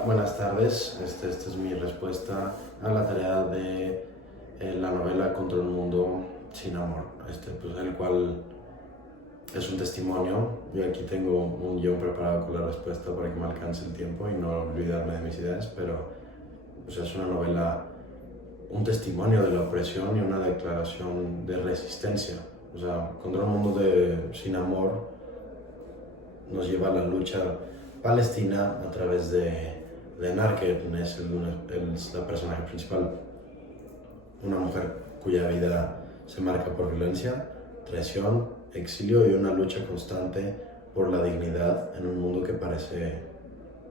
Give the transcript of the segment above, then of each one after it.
Hola, buenas tardes. Esta es mi respuesta a la tarea de la novela Contra un mundo sin amor, pues, el cual es un testimonio. Yo aquí tengo un guión preparado con la respuesta para que me alcance el tiempo y no olvidarme de mis ideas, pero pues, es una novela, un testimonio de la opresión y una declaración de resistencia. O sea, Contra un mundo sin amor nos lleva a la lucha palestina a través de Nar, que es la personaje principal, una mujer cuya vida se marca por violencia, traición, exilio y una lucha constante por la dignidad en un mundo que parece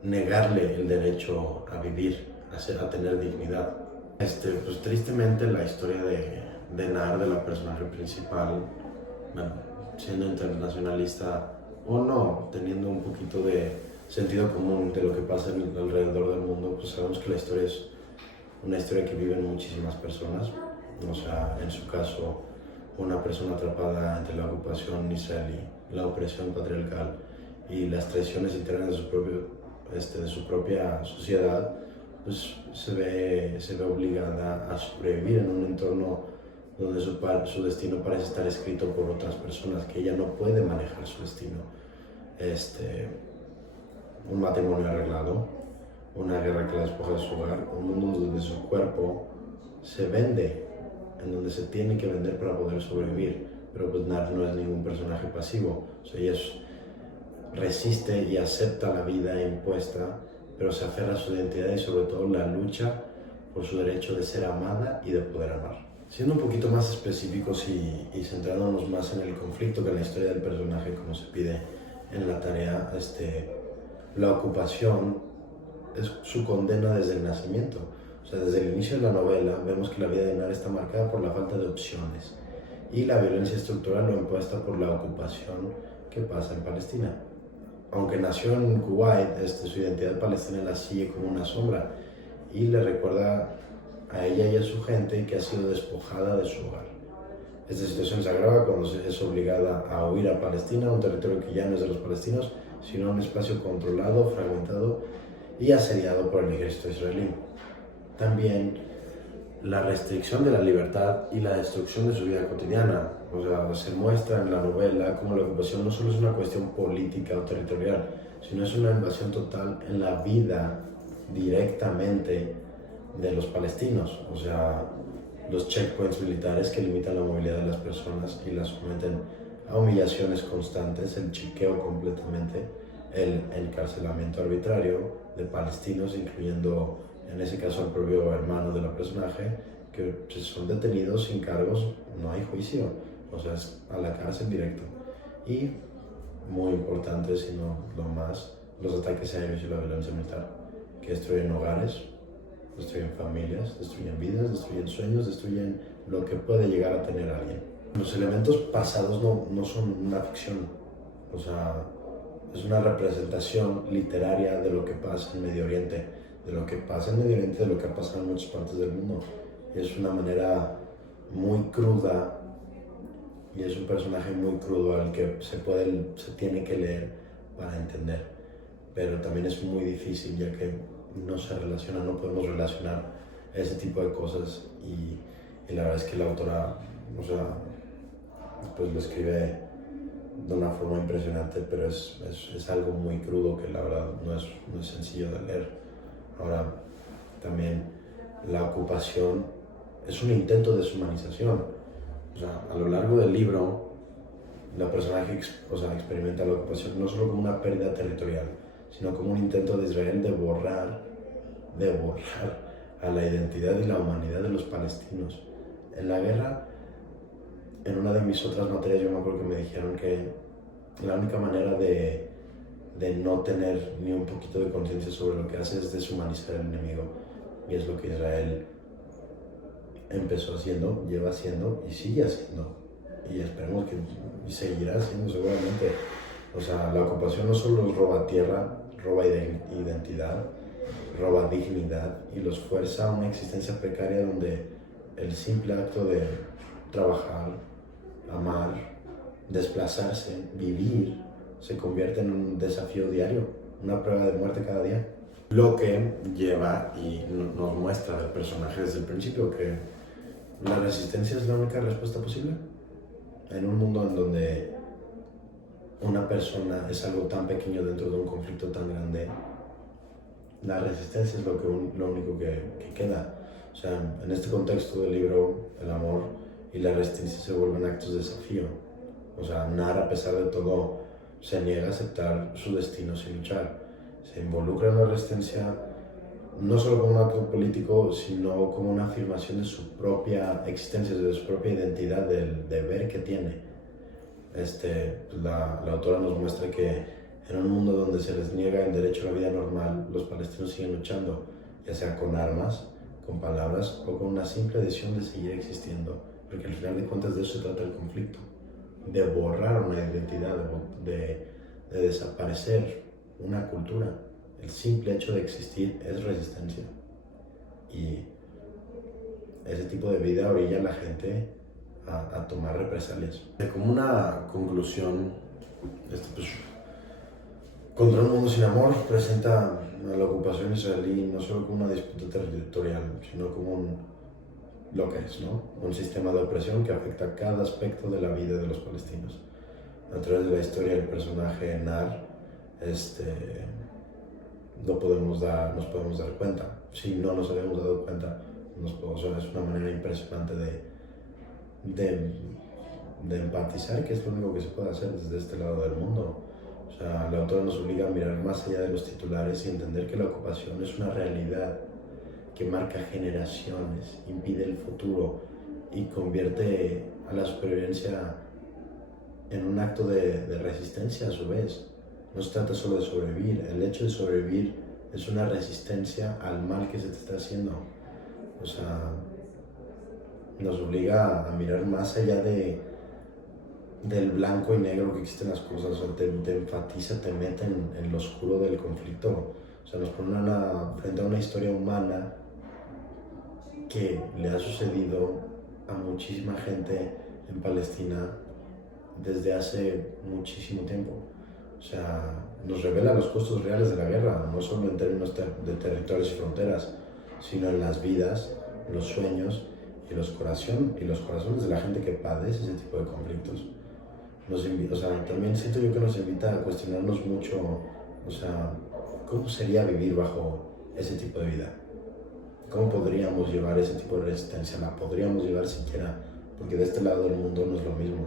negarle el derecho a vivir, a tener dignidad. Pues tristemente la historia de Nar, de la personaje principal, bueno, siendo internacionalista o no, teniendo un poquito de sentido común de lo que pasa alrededor del mundo, pues sabemos que la historia es una historia que viven muchísimas personas. O sea, en su caso, una persona atrapada entre la ocupación israelí, la opresión patriarcal y las traiciones internas de su propia sociedad, pues se ve obligada a sobrevivir en un entorno donde su destino parece estar escrito por otras personas, que ella no puede manejar su destino. Un matrimonio arreglado, una guerra que la despoja de su hogar, un mundo donde su cuerpo se vende, en donde se tiene que vender para poder sobrevivir. Pero pues Nar no es ningún personaje pasivo, o sea, ella resiste y acepta la vida impuesta, pero se aferra a su identidad y sobre todo la lucha por su derecho de ser amada y de poder amar. Siendo un poquito más específicos y centrándonos más en el conflicto que en la historia del personaje, como se pide en la tarea, la ocupación es su condena desde el nacimiento. O sea, desde el inicio de la novela vemos que la vida de Nar está marcada por la falta de opciones y la violencia estructural lo impuesta por la ocupación que pasa en Palestina. Aunque nació en Kuwait, su identidad palestina la sigue como una sombra y le recuerda a ella y a su gente que ha sido despojada de su hogar. Esta situación se agrava cuando es obligada a huir a Palestina, un territorio que ya no es de los palestinos, sino un espacio controlado, fragmentado y asediado por el ejército israelí. También la restricción de la libertad y la destrucción de su vida cotidiana. O sea, se muestra en la novela cómo la ocupación no solo es una cuestión política o territorial, sino es una invasión total en la vida directamente de los palestinos. O sea, los checkpoints militares que limitan la movilidad de las personas y las someten a humillaciones constantes, el chiqueo completamente, el encarcelamiento arbitrario de palestinos, incluyendo en ese caso al propio hermano de la personaje, que son detenidos sin cargos, no hay juicio, o sea, es a la cárcel directo. Y muy importante, sino lo más, los ataques aéreos y la violencia militar, que destruyen hogares, destruyen familias, destruyen vidas, destruyen sueños, destruyen lo que puede llegar a tener alguien. Los elementos pasados no son una ficción, o sea, es una representación literaria de lo que pasa en Medio Oriente, de lo que pasa en Medio Oriente, de lo que pasa en muchas partes del mundo. Y es una manera muy cruda y es un personaje muy crudo al que se tiene que leer para entender. Pero también es muy difícil ya que no podemos relacionar ese tipo de cosas y la verdad es que la autora, o sea, pues lo escribe de una forma impresionante, pero es algo muy crudo que la verdad no es sencillo de leer. Ahora, también la ocupación es un intento de deshumanización. O sea, a lo largo del libro, la personaje experimenta la ocupación no solo como una pérdida territorial, sino como un intento de Israel de borrar a la identidad y la humanidad de los palestinos. En la guerra, en una de mis otras materias, yo me acuerdo que me dijeron que la única manera de no tener ni un poquito de conciencia sobre lo que hace es deshumanizar al enemigo. Y es lo que Israel empezó haciendo, lleva haciendo y sigue haciendo. Y esperemos que seguirá haciendo seguramente. O sea, la ocupación no solo roba tierra, roba identidad, roba dignidad y los fuerza a una existencia precaria donde el simple acto de trabajar, amar, desplazarse, vivir, se convierte en un desafío diario, una prueba de muerte cada día. Lo que lleva y nos muestra el personaje desde el principio que la resistencia es la única respuesta posible. En un mundo en donde una persona es algo tan pequeño dentro de un conflicto tan grande, la resistencia es lo único que queda. O sea, en este contexto del libro, el amor y la resistencia se vuelven actos de desafío. O sea, Nar, a pesar de todo, se niega a aceptar su destino sin luchar. Se involucra en la resistencia no solo como un acto político, sino como una afirmación de su propia existencia, de su propia identidad, del deber que tiene. La autora nos muestra que en un mundo donde se les niega el derecho a la vida normal, los palestinos siguen luchando, ya sea con armas, con palabras o con una simple decisión de seguir existiendo, porque al final de cuentas de eso se trata el conflicto, de borrar una identidad, de desaparecer una cultura. El simple hecho de existir es resistencia. Y ese tipo de vida orilla a la gente a tomar represalias. Como una conclusión, pues, Contra un mundo sin amor presenta a la ocupación israelí no solo como una disputa territorial, sino como lo que es, ¿no? Un sistema de opresión que afecta a cada aspecto de la vida de los palestinos. A través de la historia del personaje Nar, nos podemos dar cuenta. Si no nos habíamos dado cuenta, es una manera impresionante de empatizar, que es lo único que se puede hacer desde este lado del mundo. O sea, la autora nos obliga a mirar más allá de los titulares y entender que la ocupación es una realidad que marca generaciones, impide el futuro y convierte a la supervivencia en un acto de resistencia a su vez. No se trata solo de sobrevivir, el hecho de sobrevivir es una resistencia al mal que se te está haciendo. O sea, nos obliga a mirar más allá del blanco y negro que existen las cosas. O sea, te enfatiza, te mete en lo oscuro del conflicto. O sea, nos pone frente a una historia humana que le ha sucedido a muchísima gente en Palestina desde hace muchísimo tiempo. O sea, nos revela los costos reales de la guerra, no solo en términos de territorios y fronteras, sino en las vidas, los sueños y los corazones de la gente que padece ese tipo de conflictos. También siento yo que nos invita a cuestionarnos mucho, o sea, ¿cómo sería vivir bajo ese tipo de vida? ¿Cómo podríamos llevar ese tipo de resistencia? ¿La podríamos llevar siquiera? Porque de este lado del mundo no es lo mismo.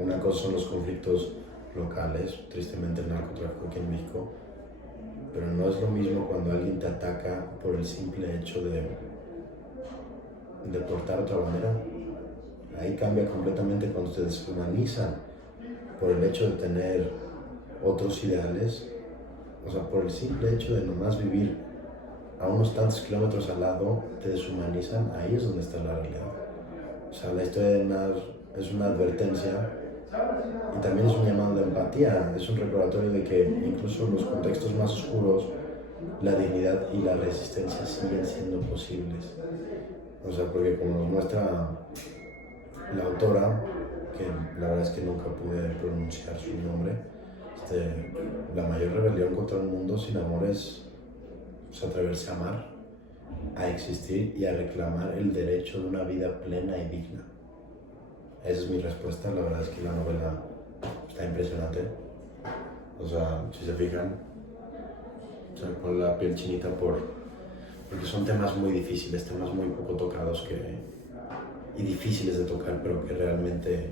Una cosa son los conflictos locales, tristemente el narcotráfico aquí en México, pero no es lo mismo cuando alguien te ataca por el simple hecho de portar otra bandera. Ahí cambia completamente cuando te deshumanizan por el hecho de tener otros ideales, o sea, por el simple hecho de nomás vivir a unos tantos kilómetros al lado, te deshumanizan. Ahí es donde está la realidad. O sea, la historia de Nar es una advertencia y también es un llamado de empatía, es un recordatorio de que incluso en los contextos más oscuros la dignidad y la resistencia siguen siendo posibles. O sea, porque como nos muestra la autora, que la verdad es que nunca pude pronunciar su nombre, la mayor rebelión contra un mundo sin amor es atreverse a amar, a existir y a reclamar el derecho de una vida plena y digna. Esa es mi respuesta. La verdad es que la novela está impresionante. O sea, si se fijan, se me pone la piel chinita porque son temas muy difíciles, temas muy poco tocados y difíciles de tocar, pero que realmente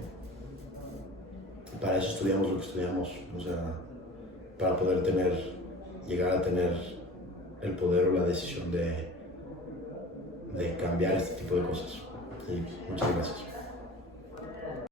para eso estudiamos lo que estudiamos. O sea, para poder llegar a tener el poder o la decisión de cambiar este tipo de cosas. Y muchas gracias.